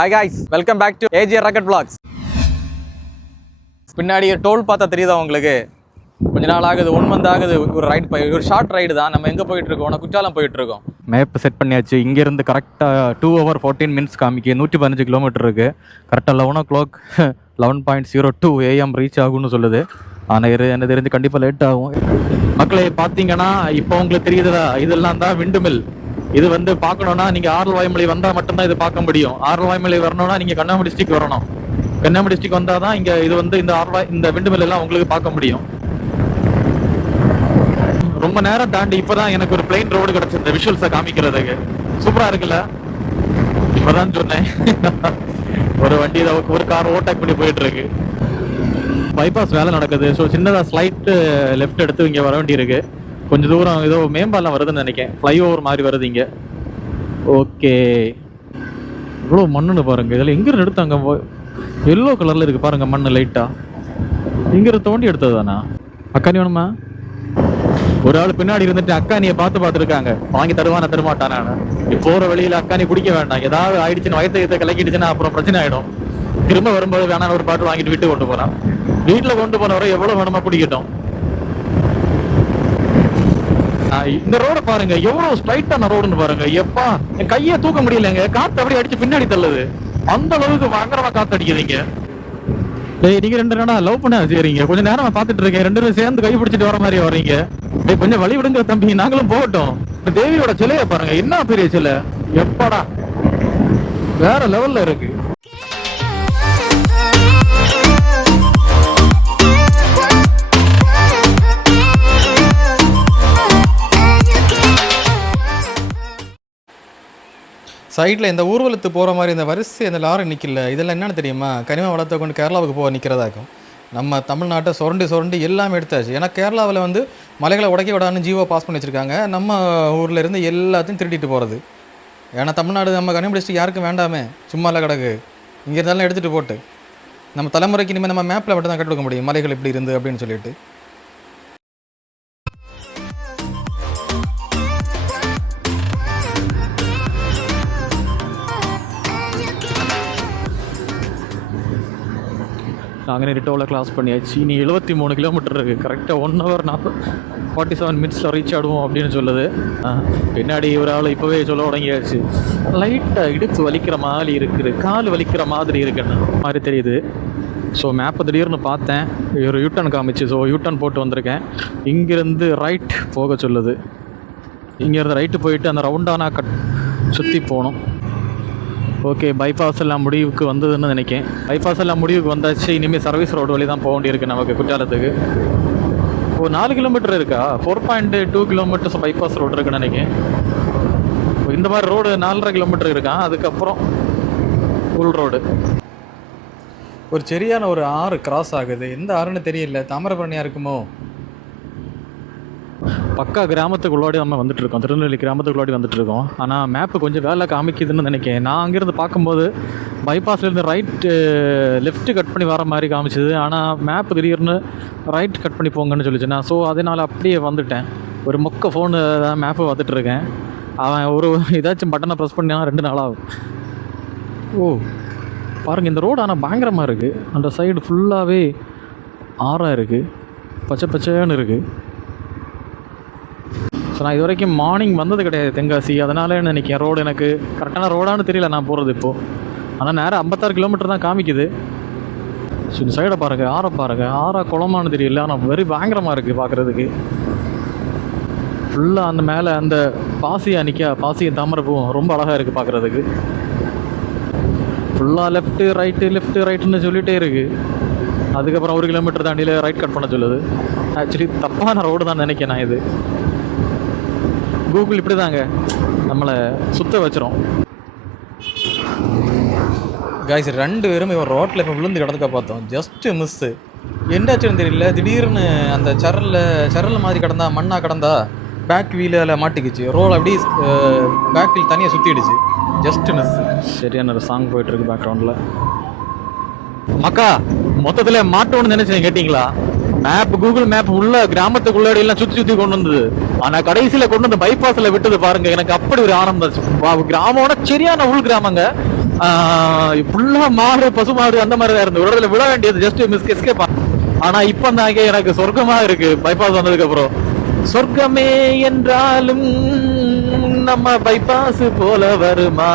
Hi guys, welcome back to AJ rocket vlogs. பின்னாடி toll பார்த்தா தெரியுதா உங்களுக்கு? கொஞ்ச நாள் ஆகுது, 1 month ஆகுது. ஒரு ஷார்ட் ரைடு தான். நம்ம எங்கே போயிட்டு இருக்கோம்? குற்றாலம் போயிட்டு இருக்கோம். மேப் செட் பண்ணியாச்சு. இங்கேருந்து கரெக்டாக 2 hours 14 minutes காமிக்கு. 115 kilometer இருக்கு. கரெக்டாக 11 o'clock 11:02 AM ரீச் ஆகும்னு சொல்லுது. ஆனால் எனக்கு தெரிஞ்சு கண்டிப்பாக லேட் ஆகும். மக்களே பார்த்தீங்கன்னா இப்போ உங்களுக்கு தெரியுதா, இதெல்லாம் தான் விண்டு மில். இது வந்து பார்க்கணும்னா நீங்கள் ஆரல்வாய்மொழி வந்தால் மட்டும்தான் இது பார்க்க முடியும். ஆரல்வாய்மொழி வரணும்னா நீங்கள் கன்னியாகுமரி டிஸ்ட்ரிக்ட் வரணும். கன்னியாகுமரி டிஸ்ட்ரிக்ட் வந்தால் தான் இங்கே இது வந்து இந்த விண்டு மில் எல்லாம் உங்களுக்கு பார்க்க முடியும். ரொம்ப நேரம் தாண்டி இப்போதான் எனக்கு ஒரு பிளைன் ரோடு கிடச்சி இந்த விஷுவல்ஸை காமிக்கிறதுக்கு. சூப்பராக இருக்குல்ல? இப்போதான் சொன்னேன். ஒரு வண்டி ஒரு கார் ஓட்டாக் பண்ணி போயிட்டு இருக்கு. பைபாஸ் வேலை நடக்குது. ஸோ சின்னதாக ஸ்லைட்டு லெஃப்ட் எடுத்து இங்கே வர வேண்டி இருக்கு. கொஞ்சம் தூரம் ஏதோ மேம்பாலம் வருதுன்னு நினைக்கிறேன். ஃப்ளைஓவர் மாதிரி வருது இங்கே. ஓகே, இவ்வளோ மண்ணுன்னு பாருங்க. இதில் எங்கிருந்து எடுத்தாங்க? எல்லோ கலரில் இருக்குது பாருங்க மண் லைட்டாக. இங்கிருந்து தோண்டி எடுத்தது தானா? அக்கானி வேணுமா? ஒரு ஆள் பின்னாடி இருந்துட்டு அக்கானியை பார்த்துருக்காங்க. வாங்கி தருமாட்டானா? போகிற வழியில் அக்கானி குடிக்க வேண்டாம். ஏதாவது ஆயிடுச்சுன்னு வயத்தை கலக்கிடுச்சுன்னா அப்புறம் பிரச்சனை ஆகிடும். திரும்ப வரும்போது வேணாம் ஒரு பாட்டு வாங்கிட்டு வீட்டுக்கு கொண்டு போகிறான். வீட்டில் கொண்டு போனவரை எவ்வளோ வேணுமா குடிக்கட்டும். இந்த ரோட பாருங்க, எவ்வளவு ஸ்ட்ரைட்டான ரோடுன்னு பாருங்க. எப்பா என் கையை தூக்க முடியலங்க. காத்து அப்படியே அடிச்சு பின்னாடி தள்ளுது. அந்த அளவுக்கு பயங்கரமா காத்து அடிக்குதுங்க. நீங்க 2 நேரம் லவ் பண்ண சரிங்க. கொஞ்சம் நேரம் பாத்துட்டு இருக்கேன். 2 பேரும் சேர்ந்து கை பிடிச்சிட்டு வர மாதிரி வர்றீங்க. கொஞ்சம் வழி விடுங்க தம்பி, நாங்களும் போகட்டும். தேவியோட சிலைய பாருங்க, என்ன பெரிய சிலை. எப்பாடா வேற லெவல்ல இருக்கு. சைடில் இந்த ஊர்வலத்து போகிற மாதிரி இந்த வரிசை இந்த லாரி நிற்கல. இதெல்லாம் என்னென்னு தெரியுமா? கனிம வளத்தை கொண்டு கேரளாவுக்கு போக நிற்கிறதாக்கும். நம்ம தமிழ்நாட்டை சுரண்டி எல்லாமே எடுத்தாச்சு. ஏன்னா கேரளாவில் வந்து மலைகளை உடைக்க விடான்னு ஜீவோ பாஸ் பண்ணி வச்சுருக்காங்க. நம்ம ஊரில் இருந்து எல்லாத்தையும் திருட்டிட்டு போகிறது. ஏன்னா தமிழ்நாடு நம்ம கனிம டிஸ்ட்ரிக்ட் யாருக்கும் வேண்டாமே, சும்மால கிடக்கு. இங்கே இருந்தாலும் எடுத்துகிட்டு போட்டு நம்ம தலைமுறைக்கு இனிமேல் நம்ம மேப்பில் மட்டும் தான் கட்டுக்க முடியும் மலைகள் எப்படி இருந்து அப்படின்னு சொல்லிட்டு. நாங்கள் ரிட்டோவில் கிளாஸ் பண்ணியாச்சு. இனி 73 kilometer இருக்குது. கரெக்டாக 1 hour 47 minutes ரீச் ஆடுவோம் அப்படின்னு சொல்லுது. பின்னாடி ஒரு ஆள் இப்போவே சொல்ல தொடங்கியாச்சு. லைட்டாக இடுப்பு வலிக்கிற மாதிரி இருக்குது, கால் வலிக்கிற மாதிரி இருக்குன்னு மாதிரி தெரியுது. ஸோ மேப்பை திடீர்னு பார்த்தேன், ஒரு யூட்டர்ன் காமிச்சு. ஸோ யூட்டர்ன் போட்டு வந்திருக்கேன். இங்கேருந்து ரைட் போக சொல்லுது. இங்கேருந்து ரைட்டு போயிட்டு அந்த ரவுண்டானா சுற்றி போகணும். ஓகே, பைபாஸ் எல்லாம் முடிவுக்கு வந்ததுன்னு நினைக்கிறேன். பைபாஸ் எல்லாம் முடிவுக்கு வந்தாச்சு. இனிமேல் சர்வீஸ் ரோடு வழி தான் போக வேண்டியிருக்கு நமக்கு குற்றாலத்துக்கு. ஒரு 4 kilometer இருக்கா? 4.2 kilometers பைபாஸ் ரோடு இருக்குன்னு நினைக்கிறேன். இந்த மாதிரி ரோடு 4.5 kilometer இருக்கான். அதுக்கப்புறம் உள் ரோடு. ஒரு சரியான ஒரு ஆறு கிராஸ் ஆகுது. எந்த ஆறுன்னு தெரியல. தாமிரபரணியாக இருக்குமோ? பக்கா கிராமத்துக்குள்ளாடி நம்ம வந்துட்டுருக்கோம். திருநெல்வேலி கிராமத்துக்குள்ளாடி வந்துட்டுருக்கோம். ஆனால் மேப்பு கொஞ்சம் வேலை காமிக்குதுன்னு நினைக்கிறேன். நான் அங்கேருந்து பார்க்கும்போது பைபாஸ்லேருந்து லெஃப்ட்டு கட் பண்ணி வர மாதிரி காமிச்சிது. ஆனால் மேப்பு திடீர்னு ரைட் கட் பண்ணி போங்கன்னு சொல்லிச்சுண்ணா. ஸோ அதனால் அப்படியே வந்துட்டேன். ஒரு மொக்க ஃபோனு தான் மேப்பு பார்த்துட்ருக்கேன். அவன் ஒரு ஏதாச்சும் பட்டனை ப்ரெஸ் பண்ணினா 2 நாள் ஆகும். ஓ பாருங்கள், இந்த ரோடு ஆனால் பயங்கரமாக இருக்குது. அந்த சைடு ஃபுல்லாகவே ஆறாக இருக்குது, பச்சை பச்சைன்னு இருக்குது. ஸோ நான் இது வரைக்கும் மார்னிங் வந்தது கிடையாது தென்காசி. அதனால நினைக்கிறேன் ரோடு எனக்கு கரெக்டான ரோடானு தெரியல நான் போகிறது இப்போது. ஆனால் நேரம் 56 kilometer தான் காமிக்குது. ஸோ இந்த சைடை பாருங்கள், ஆறா குளமானு தெரியல. ஆனால் வெரி பயங்கரமாக இருக்குது பார்க்குறதுக்கு. ஃபுல்லாக அந்த மேலே அந்த பாசியை தாமரைப்பூவும் ரொம்ப அழகாக இருக்குது பார்க்குறதுக்கு. ஃபுல்லாக லெஃப்ட்டு ரைட்டுன்னு சொல்லிகிட்டே இருக்குது. அதுக்கப்புறம் 1 kilometer தாண்டியில் ரைட் கட் பண்ண சொல்லுது. ஆக்சுவலி தப்பான ரோடு தான் நினைக்கிறேன் நான். இது கூகுள் இப்படி தாங்க நம்மளை சுத்த வச்சிரும். காய்ஸ், 2 பேரும் இவன் ரோட்டில் இப்போ விழுந்து கிடந்துக்க பார்த்தோம். Just miss. என்னாச்சுன்னு தெரியல. திடீர்னு அந்த சரல் மாதிரி மண்ணாக கிடந்தா பேக் வீலில் மாட்டிக்கிச்சு. ரோல் அப்படி பேக் வீல் தனியாக சுற்றிடுச்சு. Just miss. சரியான ஒரு சாங் போயிட்டுருக்கு பேக்ரவுண்டில். மக்கா மொத்தத்தில் மாட்டோன்னு நினைச்சேன். கேட்டிங்களா? கூகுள் மேப் உள்ள கிராமத்துக்குள்ளாடி எல்லாம் சுத்தி கொண்டு வந்தது. ஆனா கடைசியில கொண்டு வந்து பைபாஸ்ல விட்டது பாருங்க. எனக்கு அப்படி ஒரு ஆனந்தம். கிராமம்னா சரியான உள் கிராமங்க. ஃபுல்லா மாடு பசு மாடு அந்த மாதிரி தான் இருந்து விடுறதுல விட வேண்டியது ஜஸ்ட் மிஸ் எஸ்கேப். ஆனா இப்ப தாங்க எனக்கு சொர்க்கமா இருக்கு பைபாஸ் வந்ததுக்கு அப்புறம். சொர்க்கமே என்றாலும் நம்ம பைபாஸ் போல வருமா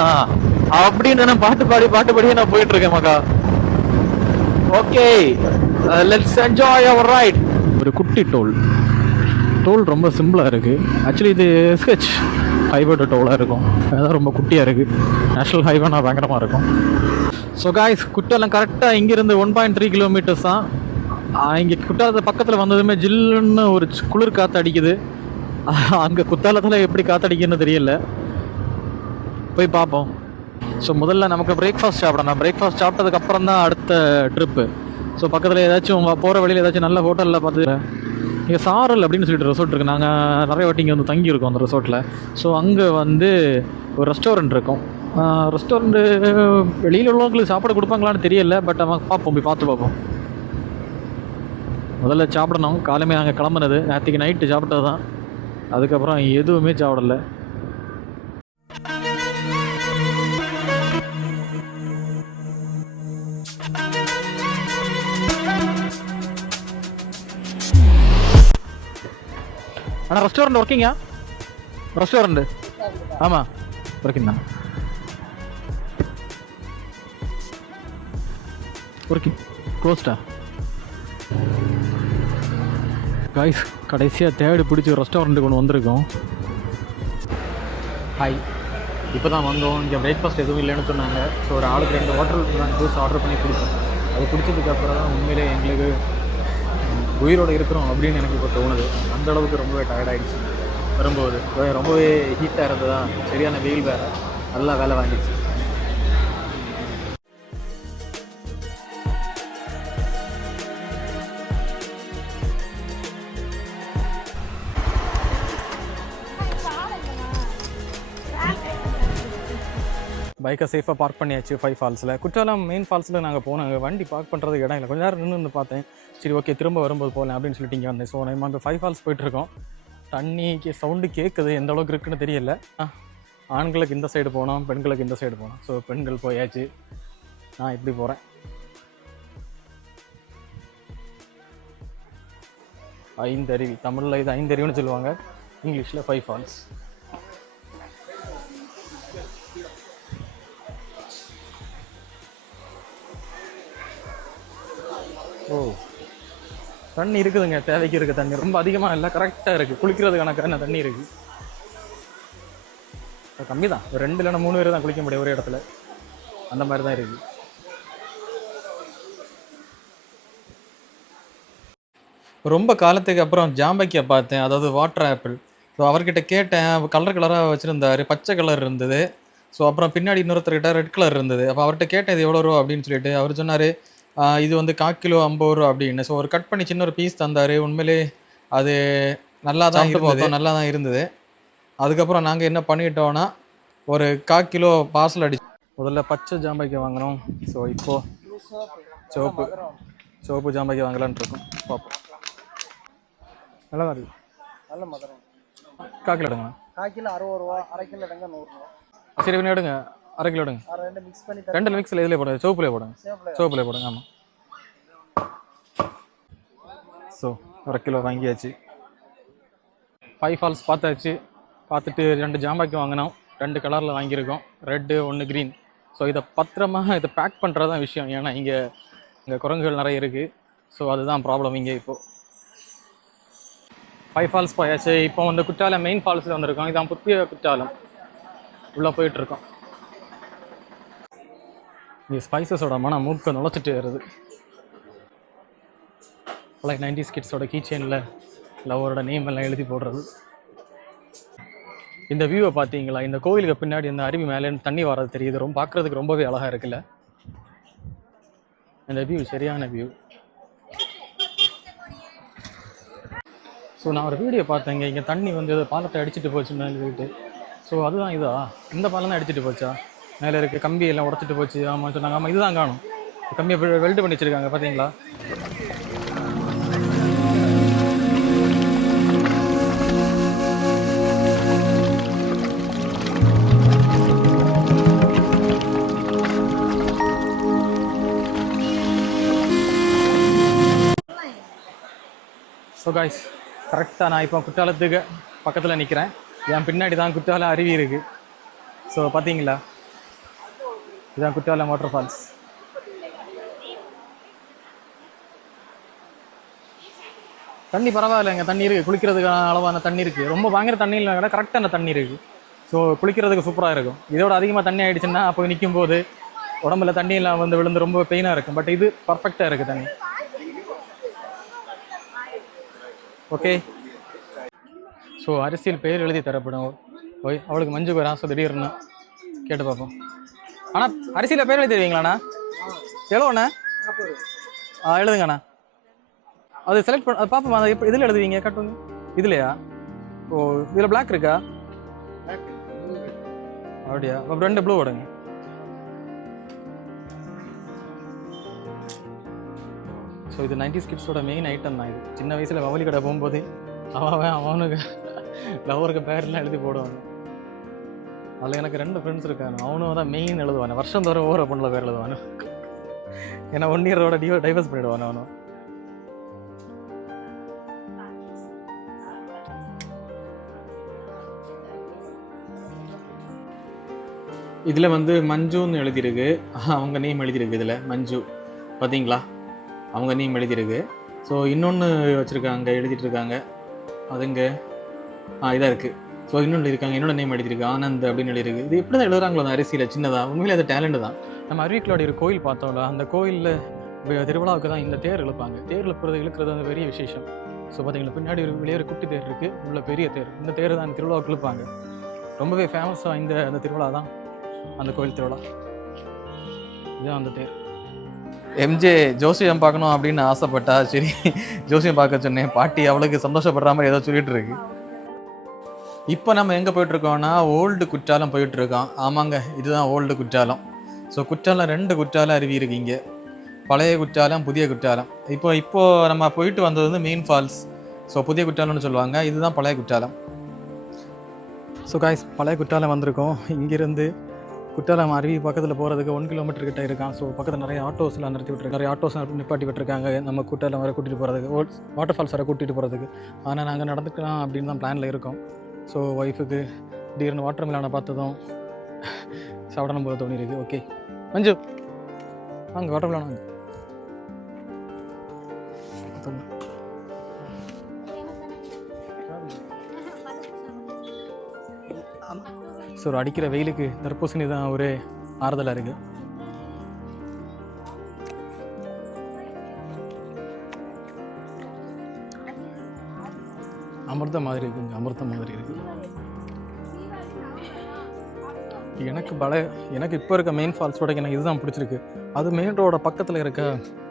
அப்படின்னு நான் பாட்டு பாடியே நான் போயிட்டு இருக்கேன் மக்கா. Okay, let's enjoy our ride. ஒரு குட்டி டோல் ரொம்ப சிம்பிளாக இருக்குது. ஆக்சுவலி இது ஸ்கெட்ச் ஹைவே டோலாக இருக்கும், அதுதான் ரொம்ப குட்டியாக இருக்குது. நேஷ்னல் ஹைவேனா பயங்கரமாக இருக்கும். ஸோ காய்ஸ், குற்றாலம் கரெக்டாக இங்கேருந்து 1.3 கிலோமீட்டர்ஸ் தான். இங்கே குற்றாலத்தை பக்கத்தில் வந்ததுமே ஜில்லுன்னு ஒரு குளிர் காற்று அடிக்குது. அங்கே குற்றாலத்தில் எப்படி காற்றடிக்குன்னு தெரியல, போய் பார்ப்போம். ஸோ முதல்ல நமக்கு பிரேக்ஃபாஸ்ட் சாப்பிடணும். பிரேக்ஃபாஸ்ட் சாப்பிட்டதுக்கப்புறம் தான் அடுத்த ட்ரிப்பு. ஸோ பக்கத்தில் ஏதாச்சும் போகிற வழியில் ஏதாச்சும் நல்ல ஹோட்டலில் பார்த்து, இங்கே சாரல் அப்படின்னு சொல்லிட்டு ரெசார்ட் இருக்குது. நாங்கள் நிறைய வாட்டி இங்கே வந்து தங்கியிருக்கோம் அந்த ரெசார்ட்டில். ஸோ அங்கே வந்து ஒரு ரெஸ்டாரண்ட் இருக்கும். ரெஸ்டாரண்ட்டு வெளியில் உள்ளவங்களுக்கு சாப்பாடு கொடுப்பாங்களான்னு தெரியல, பட் நம்ம பார்ப்போம், போய் பார்த்து பார்ப்போம். முதல்ல சாப்பிடணும். காலையில் நாங்கள் கிளம்புனது நேற்றுக்கு நைட்டு சாப்பிட்டது தான், அதுக்கப்புறம் எதுவுமே சாப்பிடலை. ஆனால் ரெஸ்டாரண்ட் ஒர்க்கிங்கா? ரெஸ்டாரண்ட்டு ஆமாம் ஒர்க்கிங் தான். ஒர்க்கிங் க்ளோஸ்டா? காய்ஸ், கடைசியாக தேடி பிடிச்சி ரெஸ்டாரண்ட்டுக்கு ஒன்று வந்திருக்கோம். ஹாய், இப்போ தான் வந்தோம். இங்கே பிரேக்ஃபாஸ்ட் எதுவும் இல்லைன்னு சொன்னாங்க. ஸோ ஒரு ஆளுக்கு 2 ஹோட்டல் நாங்கள் ஜூஸ் ஆர்டர் பண்ணி கொடுத்தோம். அது குடித்ததுக்கப்புறம் தான் உண்மையிலே எங்களுக்கு உயிரோடு இருக்கிறோம் அப்படின்னு எனக்கு இப்போ தோணுது. அந்தளவுக்கு ரொம்பவே டயர்டாகிடுச்சு வரும்போது. ரொம்பவே ஹீட்டாக இருந்ததா, சரியான வெயில் வேறு, நல்லா வேலை வாங்கிடுச்சு. பைக்கை சேஃபாக பார்க் பண்ணியாச்சு 5 ஃபால்ஸில். குற்றாலம் மெயின் ஃபால்ஸில் நாங்கள் போனாங்க. வண்டி பார்க் பண்ணுறதுக்கு இடம் இல்லை. கொஞ்ச நேரம் நின்று பார்த்தேன். சரி ஓகே, திரும்ப வரும்போது போகலாம் அப்படின்னு சொல்லிட்டு இங்கே வந்தேன். ஸோ நம்ம அந்த 5 ஃபால்ஸ் போயிட்டுருக்கோம். தண்ணிக்கு சவுண்டு கேட்குது, எந்த அளவுக்கு இருக்குன்னு தெரியல. ஆண்களுக்கு இந்த சைடு போனோம், பெண்களுக்கு இந்த சைடு போனோம். ஸோ பெண்கள் போயாச்சு, நான் இப்படி போகிறேன். ஐந்தருவி, தமிழில் இது ஐந்தருவின்னு சொல்லுவாங்க, இங்கிலீஷில் 5 ஃபால்ஸ். ஓ, தண்ணி இருக்குதுங்க, தேவைக்கு இருக்குது தண்ணி. ரொம்ப அதிகமாக இல்லை, கரெக்டாக இருக்குது. குளிக்கிறது கணக்கான தண்ணி இருக்குது. கம்மி தான், 2 இல்லைன்னா 3 பேர் தான் குளிக்க முடியும் ஒரு இடத்துல, அந்த மாதிரி தான் இருக்குது. ரொம்ப காலத்துக்கு அப்புறம் ஜாம்பக்கியை பார்த்தேன், அதாவது வாட்டர் ஆப்பிள். ஸோ அவர்கிட்ட கேட்டேன், கலர் கலராக வச்சுருந்தார். பச்சை கலர் இருந்தது. ஸோ அப்புறம் பின்னாடி இன்னொருத்தர்கிட்ட ரெட் கலர் இருந்தது. அப்போ அவர்கிட்ட கேட்டேன் இது எவ்வளோ ரூபா அப்படின்னு சொல்லிட்டு. அவர் சொன்னார் இது வந்து 1/4 கிலோ 50 ரூபா அப்படின்னு. ஸோ ஒரு கட் பண்ணி சின்ன ஒரு பீஸ் தந்தார். உண்மையிலே அது நல்லா தான் இருந்தது, நல்லா தான் இருந்தது. அதுக்கப்புறம் நாங்கள் என்ன பண்ணிட்டோன்னா ஒரு 1/4 கிலோ பார்சல் அடிச்சு முதல்ல பச்சை ஜாம்பைக்கு வாங்கினோம். ஸோ இப்போது சிவப்பு ஜாம்பைக்கு வாங்கலான் இருக்கோம். பார்ப்போம். நல்லா தான் இருக்குது, நல்ல மதுரம். 1/4 கிலோ எடுங்க. 1/4 கிலோ 60 ரூபா, 1/2 கிலோ எடுங்க 100 ரூபா. சரி பண்ணி எடுங்க, 1/2 கிலோ எடுங்க. ரெண்டு மிக்ஸில் இதில் போடுங்க, சிவப்புலேயே போடுங்க, சிவப்புலேயே போடுங்க. ஆமாம். ஸோ 1/2 கிலோ வாங்கியாச்சு. 5 ஃபால்ஸ் பார்த்தாச்சு. பார்த்துட்டு 2 ஜாம்பாக்கி வாங்கினோம். 2 கலரில் வாங்கியிருக்கோம், ரெட்டு 1 க்ரீன். ஸோ இதை பத்திரமா இதை பேக் பண்ணுறது தான் விஷயம். ஏன்னா இங்கே குரங்குகள் நிறைய இருக்குது. ஸோ அதுதான் ப்ராப்ளம் இங்கே. இப்போது 5 ஃபால்ஸ் போயாச்சு. இப்போ வந்து குற்றாலம் மெயின் ஃபால்ஸில் வந்திருக்கோம். இதான் புதிய குற்றாலம். உள்ளே போயிட்டுருக்கோம். இங்கே ஸ்பைசஸோட மனம் மூக்க நுழைச்சிட்டு வருது. லைக் 90s கிட்ஸோட கீ செயினில் லவரோட நேம் எல்லாம் எழுதி போடுறது. இந்த வியூவை பார்த்தீங்களா? இந்த கோவிலுக்கு பின்னாடி இந்த அருவி மேலே தண்ணி வர்றது தெரியுது. ரொம்ப பார்க்குறதுக்கு ரொம்பவே அழகாக இருக்குல்ல இந்த வியூ, சரியான வியூ. ஸோ நான் ஒரு வீடியோ பார்த்தேங்க, இங்கே தண்ணி வந்து பாலத்தை அடிச்சுட்டு போச்சுன்னு சொல்லிட்டு. ஸோ அதுதான் இதா, இந்த பாலம் தான் அடிச்சுட்டு போச்சா? மேலே இருக்க கம்பி எல்லாம் உடச்சிட்டு போச்சு. ஆமாம் சொன்னாங்க. ஆமாம், இதுதான் காணும். கம்பியை வெல்டு பண்ணி வச்சுருக்காங்க பார்த்தீங்களா? ஸோ காய்ஸ் கரெக்டாக நான் இப்போ குற்றாலத்துக்கு பக்கத்தில் நிற்கிறேன். என் பின்னாடி தான் குற்றாலம் அருவி இருக்குது. ஸோ பார்த்தீங்களா, இதுதான் குற்றாலம் வாட்டர் ஃபால்ஸ். தண்ணி பரவாயில்லைங்க, தண்ணி இருக்குது, குளிக்கிறதுக்கான அளவான தண்ணி இருக்குது. ரொம்ப பயங்கர தண்ணி இல்லை கூட கரெக்டான தண்ணி இருக்குது. ஸோ குளிக்கிறதுக்கு சூப்பராக இருக்கும். இதோட அதிகமாக தண்ணி ஆகிடுச்சுன்னா அப்போ நிற்கும் போது உடம்புல தண்ணியெல்லாம் வந்து விழுந்து ரொம்ப பெயினாக இருக்கும். பட் இது பர்ஃபெக்டாக இருக்குது தண்ணி. ஓகே, ஸோ அரசியல் பேர் எழுதி தரப்படும். ஓய், அவளுக்கு மஞ்சுக்கு ஒரு ஆசை திடீர்னு கேட்டு பார்ப்போம். அண்ணா அரசியலில் பேர் எழுதி தருவீங்களாண்ணா? எவ்வளோண்ணா? எழுதுங்கண்ணா. அது செலக்ட் பண்ண அது பார்ப்போம். அதை இப்போ இதில் எழுதுவீங்க கட்டுங்க. இதுலையா? ஓ, இதில் பிளாக் இருக்கா? அப்படியா? அப்போ 2 ப்ளூ விடுங்க. ஸோ இது 90s கிட்ஸோட மெயின் ஐட்டம் தான். இது சின்ன வயசில் வவலி கடை போகும்போது அவனுக்கு லவருக்கு பேர்லாம் எழுதி போடுவாங்க. அதில் எனக்கு 2 ஃப்ரெண்ட்ஸ் இருக்காங்க. அவனும் தான் மெயின் எழுதுவானு. வருஷம் தோறும் ஒவ்வொரு பொண்ணில் பேர் எழுதுவானு. ஏன்னா 1 இயரோட டைவர்ஸ் பண்ணிடுவானு அவனும். இதில் வந்து மஞ்சுன்னு எழுதியிருக்கு. அவங்க நேம் எழுதியிருக்கு. இதில் மஞ்சு பார்த்தீங்களா, அவங்க நேம் எழுதியிருக்கு. ஸோ இன்னொன்று வச்சுருக்காங்க, எழுதிட்டு இருக்காங்க. அதுங்க இதாக இருக்குது. ஸோ இன்னொன்று இருக்காங்க, என்னோட நேம் எழுதியிருக்கு, ஆனந்த் அப்படின்னு எழுதியிருக்கு. இது எப்படி தான் எழுதுறாங்களோ அந்த அரிசியில் சின்னதாக. உண்மையிலே அது டேலண்ட் தான். நம்ம அருவிக்குள்ளாடி ஒரு கோயில் பார்த்தோம்ல, அந்த கோயிலில் திருவிழாவுக்கு தான் இந்த தேர் இழுப்பாங்க. தேர் இழுக்கிறது அந்த பெரிய விசேஷம். ஸோ பார்த்தீங்களா, பின்னாடி ஒரு வெளியே ஒரு குட்டி தேர் இருக்குது, உள்ள பெரிய தேர். இந்த தேர் தான் திருவிழாவுக்கு இழுப்பாங்க. ரொம்பவே ஃபேமஸாக அந்த திருவிழா தான் அந்த கோயில் திருவிழா. இதுதான் அந்த தேர். எம்ஜே ஜோசியம் பார்க்கணும் அப்படின்னு ஆசைப்பட்டா, சரி ஜோசியம் பார்க்க சொன்னேன். பாட்டி அவளுக்கு சந்தோஷப்படுற மாதிரி ஏதோ சொல்லிட்டு இருக்கு. இப்போ நம்ம எங்கே போயிட்டுருக்கோம்னா ஓல்டு குற்றாலம் போயிட்டுருக்கோம். ஆமாங்க, இதுதான் ஓல்டு குற்றாலம். ஸோ குற்றாலம் 2 குற்றாலம் அருவி இருக்குது இங்கே. பழைய குற்றாலம், புதிய குற்றாலம். இப்போது நம்ம போயிட்டு வந்தது வந்து மெயின் ஃபால்ஸ். ஸோ புதிய குற்றாலம்னு சொல்லுவாங்க. இதுதான் பழைய குற்றாலம். ஸோ காய்ஸ், பழைய குற்றாலம் வந்திருக்கோம். இங்கேருந்து குற்றாலம் அருவி பக்கத்தில் போகிறதுக்கு 1 கிலோமீட்டர் கிட்ட இருக்கான். ஸோ பக்கத்தில் நிறைய ஆட்டோஸ்லாம் நிறுத்தி விட்டுருக்காங்க. நிறைய ஆட்டோஸ் நிப்பாட்டி விட்டுருக்காங்க நம்ம குற்றாலம் வர கூட்டிகிட்டு போகிறதுக்கு, வாட்டர் ஃபால்ஸ் வர கூட்டிகிட்டு போகிறதுக்கு. ஆனால் நாங்கள் நடந்துக்கலாம் அப்படின்னு தான் பிளானில் இருக்கோம். ஸோ ஒய்ஃபுக்கு திடீர்னு வாட்டர் மிலானை பார்த்ததும் சாப்பிடணும் போல தோணி இருக்குது. ஓகே மஞ்சு வாங்க, வாட்டர் மிலான் வாங்க. ஸோ ஒரு அடிக்கிற வெயிலுக்கு தர்பூசணி தான் ஒரு ஆறுதலாக இருக்குது. அமிர்தம் மாதிரி இருக்குங்க, அமிர்தம் மாதிரி இருக்குது. எனக்கு இப்போ இருக்க மெயின் ஃபால்ஸோட எனக்கு இதுதான் பிடிச்சிருக்கு. அது மெயின் ரோட பக்கத்தில் இருக்க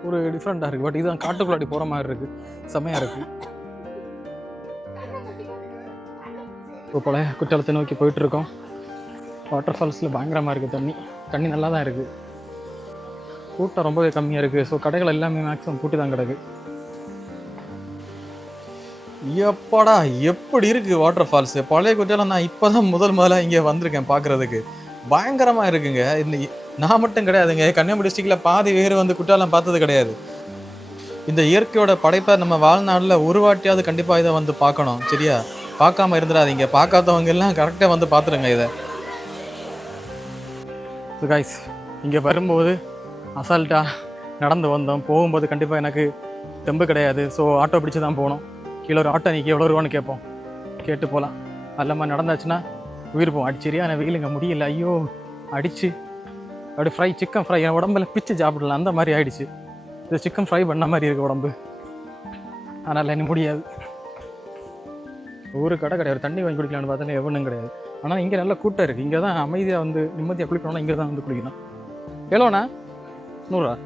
ஒரு டிஃப்ரெண்ட்டாக இருக்குது. பட் இதுதான் காட்டுக்குள்ளாடி போகிற மாதிரி இருக்குது. செம்மையாக இருக்குது. இப்போ பழைய குற்றாலத்தை நோக்கி போயிட்டுருக்கோம். வாட்டர் ஃபால்ஸில் பயங்கரமாக இருக்குது. தண்ணி நல்லா தான் இருக்குது. கூட்டம் ரொம்பவே கம்மியாக இருக்குது. ஸோ கடைகள் எல்லாமே மேக்ஸிமம் பூட்டி தான் கிடக்கு. எப்படா எப்படி இருக்குது வாட்டர் ஃபால்ஸு. பழைய குற்றாலம் நான் இப்போ தான் முதல்ல இங்கே வந்திருக்கேன் பார்க்குறதுக்கு. பயங்கரமாக இருக்குங்க. நான் மட்டும் கிடையாதுங்க, கன்னியாகுமரி டிஸ்ட்ரிக்டில் பாதி பேர் வந்து குற்றாலம் பார்த்தது கிடையாது. இந்த இயற்கையோட படைப்பை நம்ம வாழ்நாளில் ஒரு வாட்டியாவது கண்டிப்பாக இதை வந்து பார்க்கணும். சரியா, பார்க்காம இருந்துடாதீங்க. பார்க்காதவங்க எல்லாம் கரெக்டாக வந்து பார்த்துருங்க இதை. ஸோ காய்ஸ், இங்கே வரும்போது அசால்ட்டாக நடந்து வந்தோம். போகும்போது கண்டிப்பாக எனக்கு தெம்பு கிடையாது. ஸோ ஆட்டோ பிடிச்சி தான் போகணும். கீழே ஒரு ஆட்டோ நிற்க எவ்வளோ ரூபான்னு கேட்போம், கேட்டு போகலாம். அதில்லாமல் நடந்தாச்சுன்னா உயிர் போவோம். அடிச்சரியான வெயிலுங்க, முடியல. ஐயோ அடிச்சு அப்படி சிக்கன் ஃப்ரை என் உடம்புல பிச்சு சாப்பிடலாம் அந்த மாதிரி ஆகிடுச்சு. இது சிக்கன் ஃப்ரை பண்ண மாதிரி இருக்குது உடம்பு. அதனால் எனக்கு முடியாது. ஒரு கடை கிடையாது, தண்ணி வாங்கி குடிக்கலான்னு பார்த்தாலே எவனும் கிடையாது. ஆனால் இங்கே நல்ல கூட்டம் இருக்குது. இங்கே தான் அமைதியாக வந்து நிம்மதியாக குளிக்கணும்னா இங்கே தான் வந்து குளிக்கணும். எவ்வளோண்ணா? 100 ரூபா.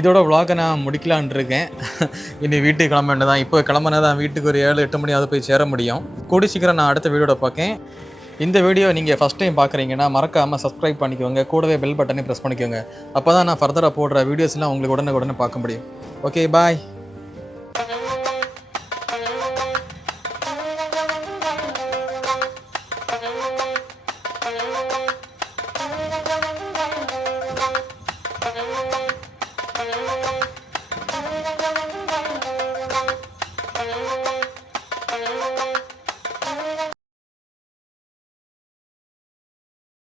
இதோட விலாகை நான் முடிக்கலான் இருக்கேன். இனி வீட்டுக்கு கிளம்ப வேண்டியதான். இப்போ கிளம்புனா தான் வீட்டுக்கு ஒரு 7-8 மணியாவது போய் சேர முடியும். கூடி சீக்கிரம் நான் அடுத்த வீடியோட பார்க்கேன். இந்த வீடியோ நீங்கள் ஃபஸ்ட் டைம் பார்க்குறீங்கன்னா மறக்காமல் சப்ஸ்கிரைப் பண்ணிக்கோங்க. கூடவே பெல் பட்டனை ப்ரெஸ் பண்ணிக்கோங்க. அப்போ தான் நான் ஃபர்தராக போடுற வீடியோஸ்லாம் உங்களுக்கு உடனே பார்க்க முடியும். ஓகே, பாய்.